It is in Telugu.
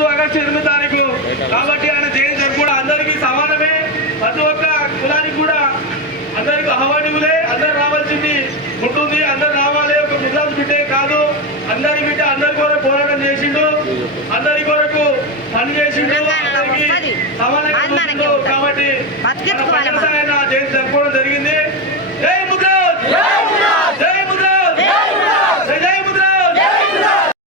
రోజు ఆగస్టు 8 తారీఖు కాబట్టి ఆయన జయంతి జరుపుకోవడం అందరికీ సమానమే. ప్రతి ఒక్క కులానికి కూడా అందరికి అహవానివులే, అందరు రావాల్సింది ఉంటుంది, అందరు రావాలి. ఒక ముద్రాజు బిడ్డే కాదు, అందరి బిడ్డ అందరి కొరకు పోరాటం చేసిండు, అందరి కొరకు పని చేసిండు, అందరికి సమానంగా కాబట్టి జయంతి జరుపుకోవడం